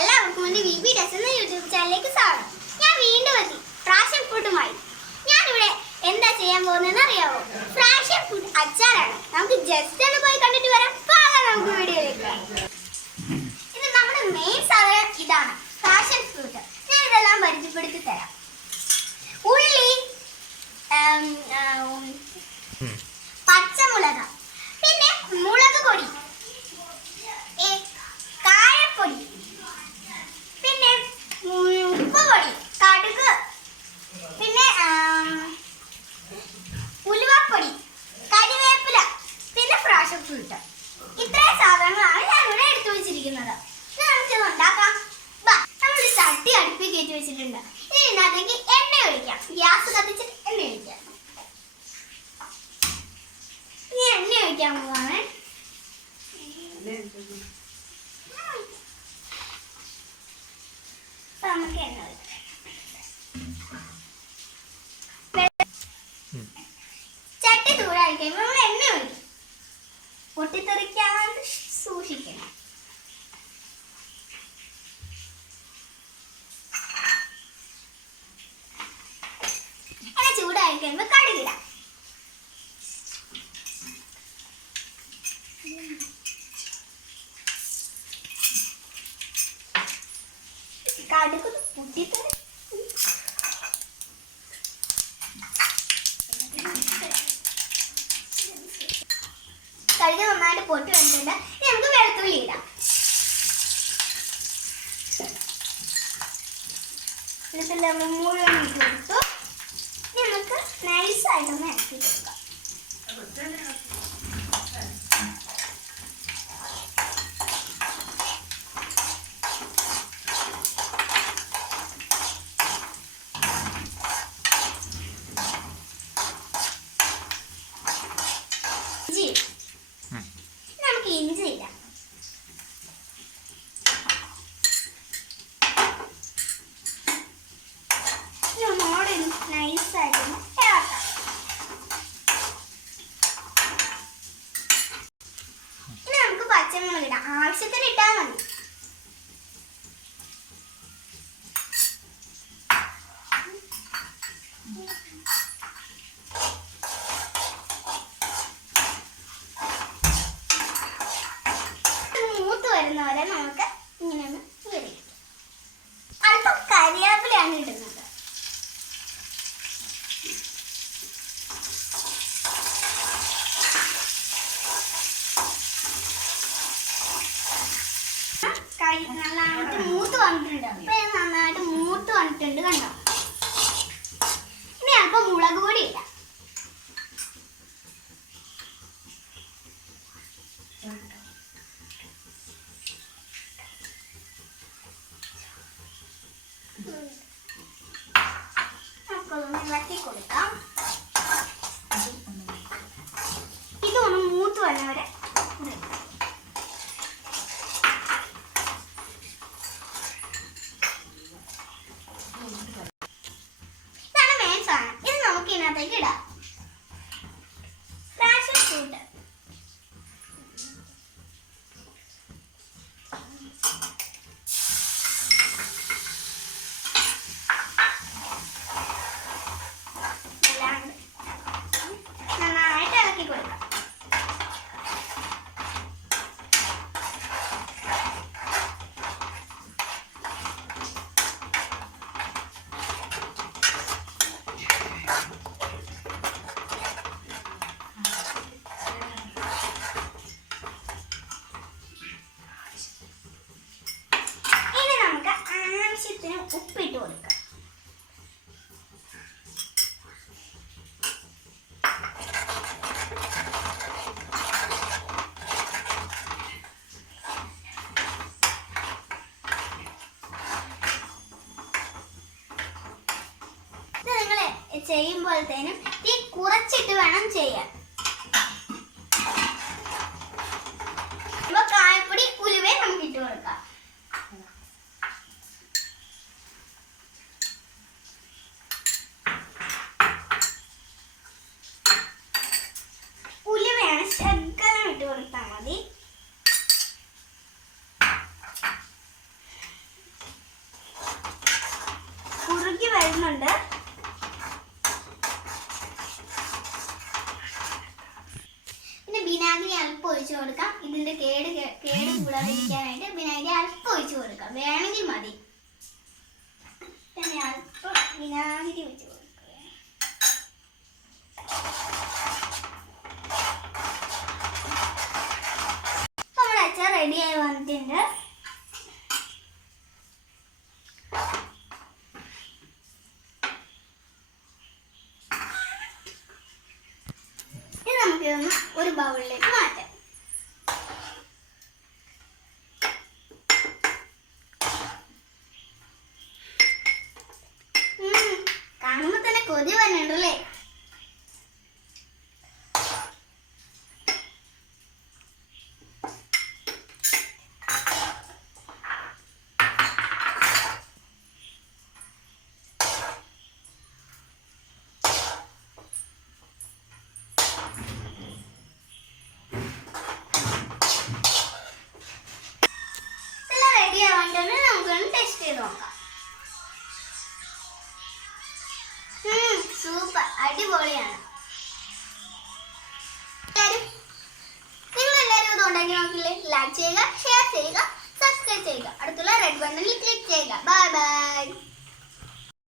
എല്ലാവർക്കും എൻ്റെ VB Test എന്ന യൂട്യൂബ് ചാനലിലേക്ക് സ്വാഗതം. ഞാൻ വീണ്ടും എത്തി ഫ്രാഷൻ ഫുഡുമായി. ഞാനിവിടെ എന്താ ചെയ്യാൻ പോകുന്നതെന്ന് അറിയാമോ? ഫ്രാഷൻ ഫുഡ് അച്ചാറാണ്. നമുക്ക് ജസ്റ്റ് ഒന്ന് പോയി കണ്ടിട്ട് വരാം. നമുക്ക് വീഡിയോയിലേക്ക്. ഇത് നമ്മുടെ മെയിൻ സാധനം ഇതാണ്, ഫ്രാഷൻ ഫ്രൂട്ട്. ഞാൻ ഇതെല്ലാം പരിചയപ്പെടുത്തി തരാം. ഉള്ളി, പച്ചമുളക്, പിന്നെ മുളക് പൊടി, കായപ്പൊടി, പിന്നെ ഉപ്പുപൊടി, കടുക്, പിന്നെ ഉലുവപ്പൊടി, കരിവേപ്പില, പിന്നെ ഫ്രാഷൻ ഫ്രൂട്ട്. ഇത്രയും സാധനങ്ങളാണ് ഞാൻ ഇവിടെ എടുത്തു വെച്ചിരിക്കുന്നത്. നമുക്കിത് ഉണ്ടാക്കാം. നമ്മൾ ചട്ടി അടുപ്പിൽ കയറ്റി വെച്ചിട്ടുണ്ട്. ഇനി ഇതിനകത്തേക്ക് എണ്ണ ഒഴിക്കാം. ഗ്യാസ് കത്തിച്ചിട്ട് എണ്ണ ഒഴിക്കാം. ഇനി എണ്ണ ഒഴിക്കാൻ പോവാണ്. നമുക്ക് എണ്ണ ഒഴിക്കാം. ചട്ടി ചൂടായി കഴിയുമ്പോൾ നമ്മൾ എണ്ണ ഒഴിക്കും. പൊട്ടിത്തെറിക്കാതെ സൂക്ഷിക്കണം. എണ്ണ ചൂടായി കഴിയുമ്പോൾ കടുകിടാം. കടുക് പൊട്ടിത്തെറി കടുക് നന്നായിട്ട് പൊട്ടി വന്നിട്ടുണ്ട്. ഇനി നമുക്ക് വെളുത്തുള്ളി ഇടാം. വെളുത്തുള്ളി നമ്മൾ മുഴുവൻ ഇട്ട് കൊടുത്തു. ഇനി നമുക്ക് നൈസായിട്ടൊന്ന് ഇറക്കി കൊടുക്കാം. നമുക്ക് ഇഞ്ചി ഇടാം. ഒന്നോടെ നൈസായിട്ട് ഇളക്കാം. ഇനി നമുക്ക് പച്ചമുളക് ഇടാം. ആവശ്യത്തിന് ഇട്ടാൽ മതി. വരുന്നവരെ നമുക്ക് ഇങ്ങനെ ഒന്ന് വേവിക്കാം. അല്പം കരിവേപ്പിലയാണ് ഇടുന്നത്. നന്നായിട്ട് മൂത്ത് വന്നിട്ടുണ്ട്. ഇപ്പൊ നന്നായിട്ട് മൂത്ത് വന്നിട്ടുണ്ട്, കണ്ടോ? ഇനി അല്പം മുളക് പൊടി ഇടാം. ഇളക്കി കൊടുക്കാം. ഇതൊന്ന് മൂത്ത് വന്നവരെ ഇതാണ് മെയിൻ സാധനം. ഇത് നമുക്ക് ഇതിനകത്തേക്ക് ഇടാം. ഫ്രാഷൻ ഫ്രൂട്ട് നന്നായിട്ട് ഇളക്കി കൊടുക്കാം. ഇനി നമുക്ക് ആവശ്യത്തിന് ഉപ്പിട്ട് കൊടുക്കാം. ചെയ്യുമ്പോഴത്തേനും തീ കുറച്ചിട്ട് വേണം ചെയ്യാൻ. കായപ്പൊടി, ഉലുവ നമുക്ക് ഇട്ട് കൊടുക്കാം. ഉലുവയാണ് ശകലം ഇട്ട് കൊടുത്താൽ മതി. ആവുന്നുണ്ട്. പിന്നെ വിനാഗിരി അല്പം ഒഴിച്ചു കൊടുക്കാം. ഇതിന്റെ കേട് കൂടാതിരിക്കാനായിട്ട് വിനാഗിരി അല്പം ഒഴിച്ചു കൊടുക്കാം. വേണമെങ്കിൽ മതി. പിന്നെ അല്പം വിനാഗിരി ഒഴിച്ചു കൊടുക്കുക. നമ്മുടെ അച്ചാർ റെഡിയായി വന്നിട്ടുണ്ട്. നമുക്കിതൊന്ന് ഒരു ബൗളിലേക്ക് മാറ്റാം. കാണുമ്പോ തന്നെ കൊതി വരണുണ്ടല്ലേ. നമുക്കൊന്ന് ടെസ്റ്റ് ചെയ്ത് നോക്കാം. സൂപ്പർ, അടിപൊളിയാണ്. നിങ്ങളെല്ലാവരും ഇത് ഉണ്ടാക്കി നോക്കില്ലേ? ലൈക്ക് ചെയ്യുക, ഷെയർ ചെയ്യുക, സബ്സ്ക്രൈബ് ചെയ്യുക. അടുത്തുള്ള റെഡ് ബട്ടണിൽ ക്ലിക്ക് ചെയ്യുക. Bye bye.